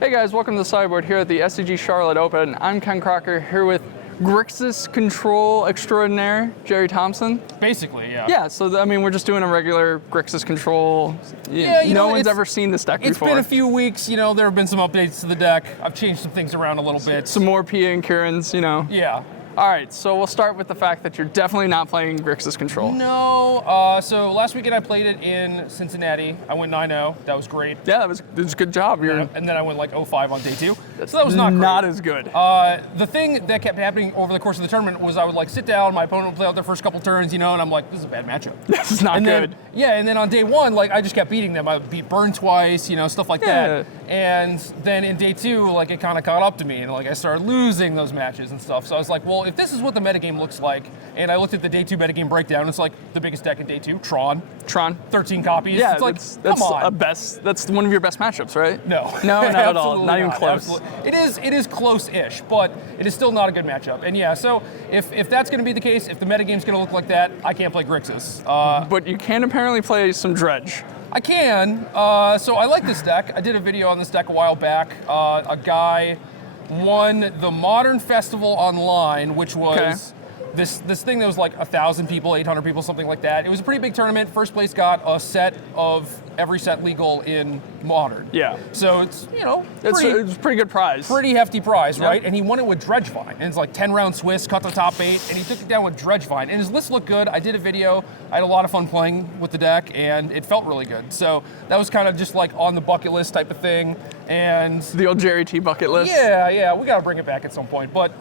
Hey guys, welcome to the sideboard here at the SCG Charlotte Open. I'm Ken Crocker here with Grixis Control Extraordinaire, Gerry Thompson. Basically, yeah. Yeah, so we're just doing a regular Grixis Control. Yeah, no one's ever seen this deck before. It's been a few weeks, there have been some updates to the deck. I've changed some things around a little bit. Some more Pia and Kieran's, Yeah. All right, so we'll start with the fact that you're definitely not playing Grixis Control. No, so last weekend I played it in Cincinnati. I went 9-0. That was great. Yeah, it was a good job. And then I went like 0-5 on day 2. So that was not great. Not as good. The thing that kept happening over the course of the tournament was I would sit down, my opponent would play out their first couple turns, and I'm like, this is a bad matchup. This is not good. And then on day 1, I just kept beating them. I beat Burn twice, stuff like that. And then in day 2, it kind of caught up to me, and I started losing those matches and stuff. So I was like, well, if this is what the metagame looks like, and I looked at the day 2 metagame breakdown, it's like the biggest deck in day 2, Tron. 13 copies. Yeah, it's like, that's come on. That's one of your best matchups, right? No. No, not at all. Not even close. Absolutely. It is close-ish, but it is still not a good matchup. And yeah, so if that's going to be the case, if the metagame's going to look like that, I can't play Grixis. But you can apparently play some Dredge. I can. So I like this deck. I did a video on this deck a while back. A guy won the Modern Festival online, which was this thing that was like 1,000 people, 800 people, something like that. It was a pretty big tournament. First place got a set of every set legal in Modern. Yeah. So it's, It's a pretty good prize. Pretty hefty prize, right? And he won it with Dredgevine. And it's like 10-round Swiss, cut the top 8, and he took it down with Dredgevine. And his list looked good. I did a video. I had a lot of fun playing with the deck, and it felt really good. So that was kind of just like on the bucket list type of thing. And the old Gerry T bucket list. Yeah, we got to bring it back at some point. But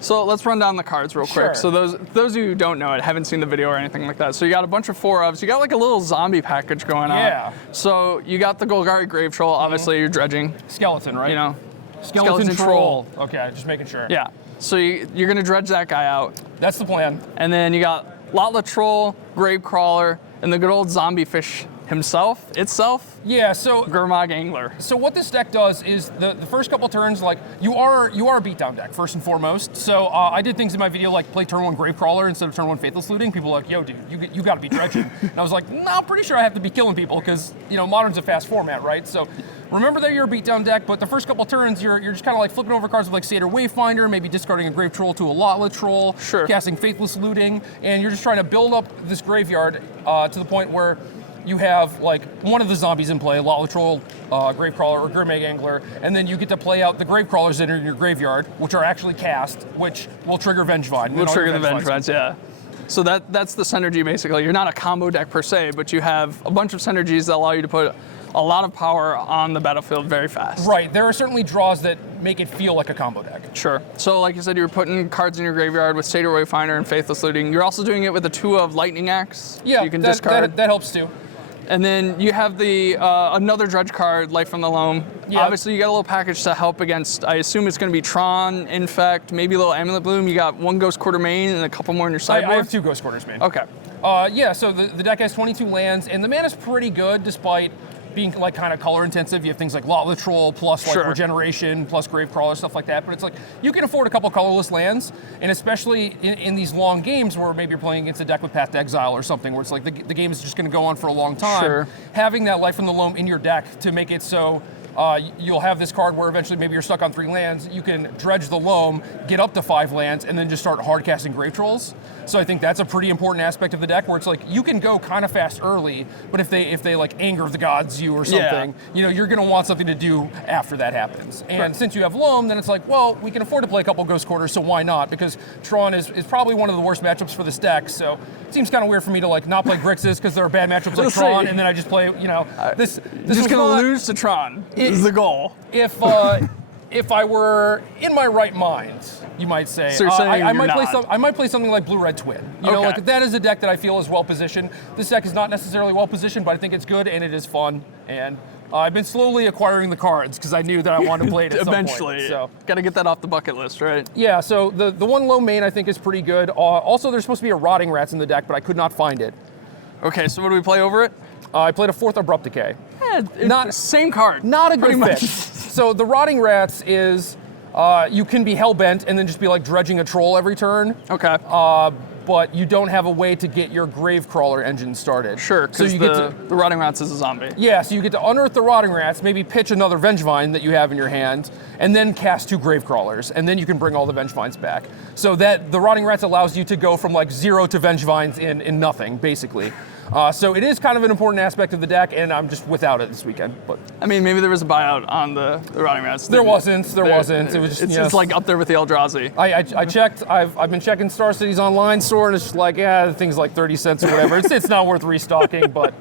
so let's run down the cards real quick. So those of you who don't know it, haven't seen the video or anything like that. So you got a bunch of 4-ofs. You got like a little zombie package going on. Yeah. So you got the Golgari Grave Troll. Obviously, you're dredging. Skeleton, right? Skeleton Troll. Okay, just making sure. Yeah. So you're going to dredge that guy out. That's the plan. And then you got Lotla Troll, Grave Crawler, and the good old zombie fish itself. Yeah, so Gurmag Angler. So what this deck does is the first couple turns, you are a beatdown deck first and foremost. So I did things in my video like play turn 1 Gravecrawler instead of turn 1 Faithless Looting. People were like, yo, dude, you got to be dredging. And I was like, no, I'm pretty sure I have to be killing people because Modern's a fast format, right? So remember that you're a beatdown deck, but the first couple turns you're just kind of flipping over cards with Satyr Wayfinder, maybe discarding a Grave Troll to a Lotla Troll, casting Faithless Looting, and you're just trying to build up this graveyard to the point where you have one of the zombies in play, Lotla Troll, Gravecrawler, or Gurmag Angler, and then you get to play out the Gravecrawlers that are in your graveyard, which are actually cast, which will trigger Vengevine. Will trigger the Vengevines, yeah. So that's the synergy basically. You're not a combo deck per se, but you have a bunch of synergies that allow you to put a lot of power on the battlefield very fast. Right, there are certainly draws that make it feel like a combo deck. Sure. So like you said, you're putting cards in your graveyard with Satyr Wayfinder and Faithless Looting. You're also doing it with a 2 of Lightning Axe. Yeah, you can discard. That helps too. And then you have the another Dredge card, Life from the Loam. Yep. Obviously, you got a little package to help against, I assume it's going to be Tron, Infect, maybe a little Amulet Bloom. You got 1 Ghost Quarter main and a couple more in your sideboard. I have 2 Ghost Quarters main. Okay. So the deck has 22 lands, and the mana's pretty good despite being kind of color intensive. You have things like Lotla Troll plus Regeneration plus Gravecrawler, stuff like that. But it's you can afford a couple colorless lands, and especially in these long games where maybe you're playing against a deck with Path to Exile or something where it's the game is just going to go on for a long time. Having that Life from the Loam in your deck to make it so you'll have this card where eventually maybe you're stuck on 3 lands. You can dredge the Loam, get up to 5 lands, and then just start hard casting Grave Trolls. So I think that's a pretty important aspect of the deck where it's you can go kind of fast early, but if they Anger of the Gods you or something, you're going to want something to do after that happens. And since you have Loam, then it's well, we can afford to play a couple Ghost Quarters, so why not? Because Tron is probably one of the worst matchups for this deck, so it seems kind of weird for me to not play Grixis because there are bad matchups like Tron, and then I just play, this just going to lose to Tron is the goal. If I were in my right mind, you might say, so you're saying I might play something like Blue-Red Twin. That is a deck that I feel is well positioned. This deck is not necessarily well positioned, but I think it's good and it is fun. And I've been slowly acquiring the cards because I knew that I wanted to play it at eventually. Some point. So got to get that off the bucket list, right? Yeah. So the 1 low main I think is pretty good. Also, there's supposed to be a Rotting Rats in the deck, but I could not find it. Okay. So what do we play over it? I played a 4th Abrupt Decay. Same card. Not a good much. fit. So the Rotting Rats is you can be Hellbent and then just be dredging a troll every turn. Okay. but you don't have a way to get your Gravecrawler engine started. Sure, because the Rotting Rats is a zombie. Yeah, so you get to unearth the Rotting Rats, maybe pitch another Vengevine that you have in your hand, and then cast 2 Gravecrawlers, and then you can bring all the Vengevines back. So that the Rotting Rats allows you to go from like 0 to Vengevines in nothing, basically. So it is kind of an important aspect of the deck, and I'm just without it this weekend. But I mean, maybe there was a buyout on the Rotting Rats. There wasn't. It was just it's like up there with the Eldrazi. I checked. I've been checking Star City's online store, and it's just like, yeah, the thing's like 30 cents or whatever. It's not worth restocking, but.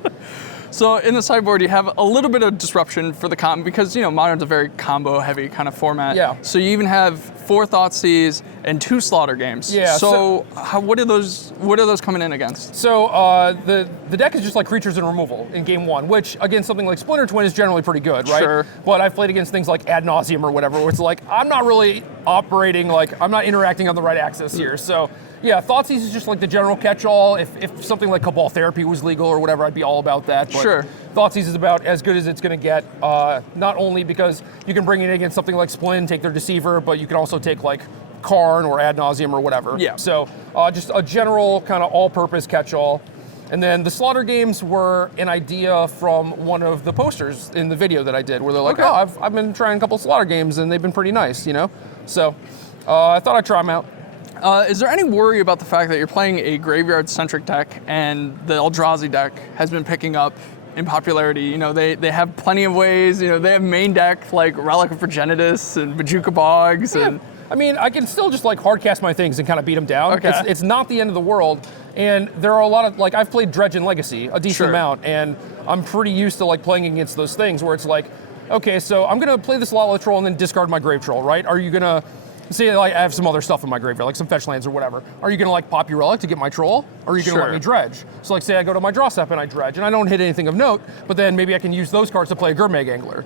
So in the sideboard, you have a little bit of disruption for the combo because, Modern's a very combo-heavy kind of format. Yeah. So you even have 4 Thoughtseize and 2 Slaughter games. Yeah. So what are those coming in against? So the deck is just like creatures and removal in game 1, which against something like Splinter Twin is generally pretty good, right? Sure. But I've played against things like Ad Nauseam or whatever, where it's like I'm not really operating, like I'm not interacting on the right axis here. So. Yeah, Thoughtseize is just like the general catch-all. If something like Cabal Therapy was legal or whatever, I'd be all about that. But sure. Thoughtseize is about as good as it's going to get, not only because you can bring it against something like Splin, take their Deceiver, but you can also take like Karn or Ad Nauseam or whatever. Yeah. So just a general kind of all-purpose catch-all. And then the Slaughter games were an idea from one of the posters in the video that I did, where they're like, oh, I've been trying a couple Slaughter games, and they've been pretty nice, So I thought I'd try them out. Is there any worry about the fact that you're playing a graveyard-centric deck and the Eldrazi deck has been picking up in popularity? They have plenty of ways. They have main deck like Relic of Progenitus and Bajuka Bogs. Yeah. And I mean, I can still just like hardcast my things and kind of beat them down. Okay. It's not the end of the world. And there are a lot of, like, I've played Dredge and Legacy a decent amount, and I'm pretty used to like playing against those things where it's like, okay, so I'm gonna play this Lala Troll and then discard my Grave Troll, right? Are you gonna say, like, I have some other stuff in my graveyard, like some fetch lands or whatever. Are you going to, like, pop your Relic to get my Troll? Or are you going to let me dredge? So, like, say I go to my draw step and I dredge, and I don't hit anything of note, but then maybe I can use those cards to play a Gurmag Angler,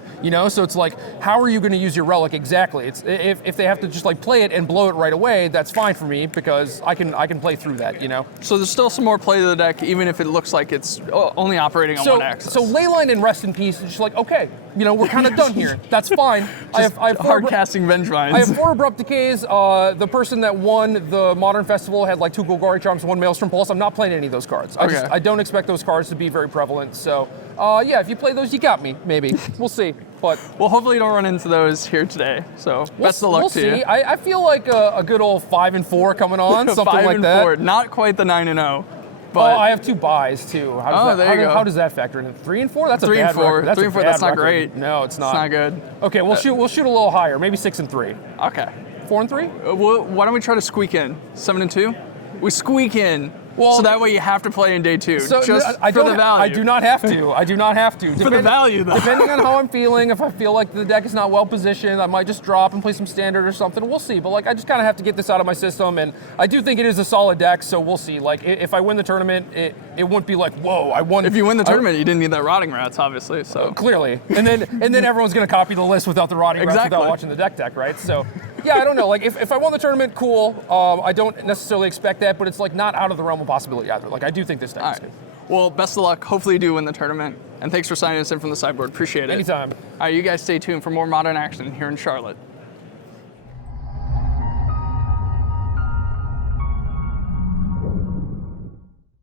So it's like, how are you going to use your Relic exactly? It's if they have to just, like, play it and blow it right away, that's fine for me, because I can play through that, So there's still some more play to the deck, even if it looks like it's only operating on one axis. So Leyline and Rest in Peace is just like, okay, we're kind of done here. That's fine. I have hard casting Vengevines. I have 4 Abrupt Decays. The person that won the Modern Festival had like 2 Golgari Charms, 1 Maelstrom Pulse. I'm not playing any of those cards. I don't expect those cards to be very prevalent. So yeah, if you play those, you got me. Maybe we'll see. But well, hopefully you don't run into those here today. So best of luck to you. I feel like a good old 5-4 coming on, something like that. 5-4, not quite the 9-0. But I have 2 buys too. How does that factor in? 3-4? That's a bad record. 3-4. That's not great. No, it's not. It's not good. Okay, we'll shoot a little higher. Maybe 6-3. Okay. 4-3? Well, why don't we try to squeak in 7-2? We squeak in. So that way you have to play in day 2, so just for the value. I do not have to. For the value, though. Depending on how I'm feeling, if I feel like the deck is not well positioned, I might just drop and play some standard or something. We'll see. But like, I just kind of have to get this out of my system, and I do think it is a solid deck. So we'll see. Like, if I win the tournament, it won't be like, whoa, I won. If you win the tournament, you didn't need that Rotting Rats, obviously. So clearly, and then everyone's gonna copy the list without the Rotting Rats without watching the deck, right? So. Yeah, I don't know. Like, if I won the tournament, cool. I don't necessarily expect that, but it's like not out of the realm of possibility either. Like, I do think this deck is good. Well, best of luck. Hopefully you do win the tournament. And thanks for signing us in from the sideboard. Appreciate it. Anytime. All right, you guys stay tuned for more Modern action here in Charlotte.